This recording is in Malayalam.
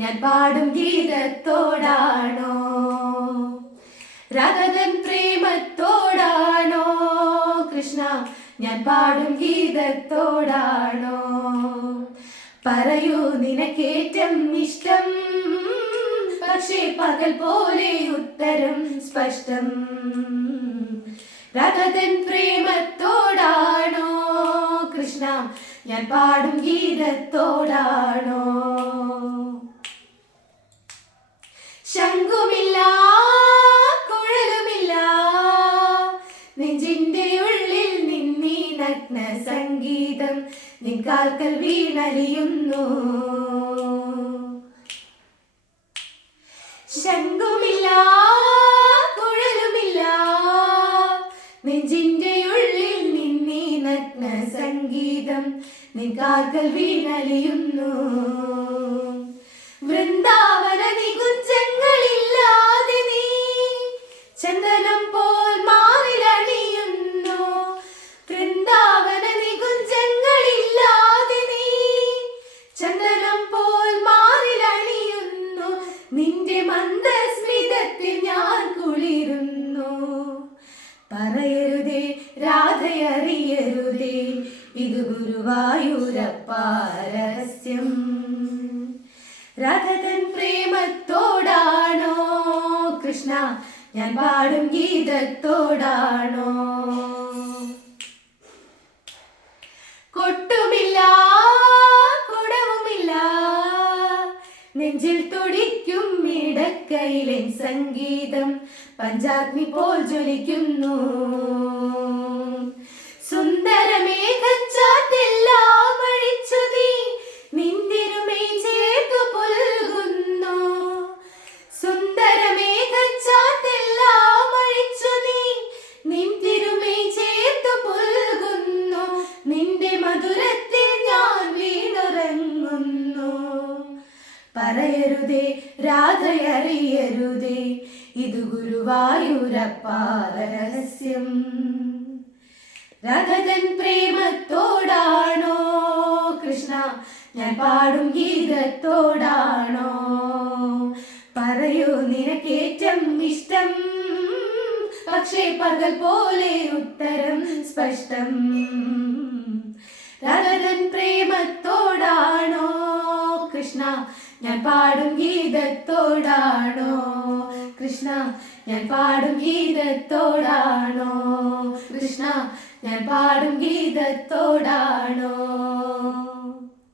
ഞാൻ പാടും ഗീതത്തോടാണോ? രാധതൻ പ്രേമത്തോടാണോ കൃഷ്ണ ഞാൻ പാടും ഗീതത്തോടാണോ? പറയൂ നിനക്കേറ്റം ഇഷ്ടം, പക്ഷേ പകൽ പോലെ ഉത്തരം സ്പഷ്ടം. രാധതൻ പ്രേമത്തോടാണോ കൃഷ്ണ ഞാൻ പാടും ഗീതത്തോടാണോ? ശംഖുമില്ല കുഴലുമില്ല നെഞ്ചിന്റെ ഉള്ളിൽ നിന്നീ നഗ്ന സംഗീതം നിൻ കാൽക്കൽ വീണലിയുന്നു. ശംഖുമില്ല കുഴലുമില്ല നെഞ്ചിന്റെ ഉള്ളിൽ നിന്നീ നഗ്ന സംഗീതം നിൻ കാൽക്കൽ വീണലിയുന്നു. വൃന്ദാവന നികുഞ്ചങ്ങളില്ലാതെ നീ ചന്ദനം പോൽ മാറിലണിയുന്നു. വൃന്ദാവന നികുഞ്ചങ്ങളില്ലാതെ നീ ചന്ദനം പോൽ മാറിലണിയുന്നു. നിന്റെ മന്ദസ്മിതത്തിൽ ഞാൻ കുളിരുന്നു. പറയരുതേ രാധയറിയരുതേ ഇത് ഗുരുവായൂരപ്പ രഹസ്യം. രാധതൻ പ്രേമത്തോടാണോ കൃഷ്ണ ഞാൻ പാടും ഗീതത്തോടാണോ? കൊട്ടുമില്ല കുടവുമില്ല നെഞ്ചിൽ തുടിക്കും ഇടക്കയിലെ സംഗീതം പഞ്ചാഗ്നി പോൽ ജ്വലിക്കുന്നു. സുന്ദരമേഘച്ചാത്തെല്ലാം അഴിച്ചു നീ നിന്തിരുമേ ചേർത്തു പുൽകുന്നു. സുന്ദരമേഘച്ചാത്തെല്ലാം അഴിച്ചു നീ നിന്തിരുമേ ചേർത്തു പുൽകുന്നു. നിന്റെ മധുരത്തിൽ ഞാൻ വീണുറങ്ങുന്നു. പറയരുതേ രാധയറിയരുതേ ഇത് ഗുരുവായൂരപ്പ രഹസ്യം. രാധതൻ പ്രേമത്തോടാണോ കൃഷ്ണ ഞാൻ പാടും ഗീതത്തോടാണോ? പറയൂ നിനക്കേറ്റം ഇഷ്ടം, പക്ഷേ പകൽ പോലെ ഉത്തരം സ്പഷ്ടം. രാധതൻ പ്രേമത്തോടാണോ കൃഷ്ണ ഞാൻ പാടും ഗീതത്തോടാണോ? കൃഷ്ണ ഞാൻ പാടും ഗീതത്തോടാണോ? കൃഷ്ണ ഞാൻ പാടും ഗീതത്തോടാണോ?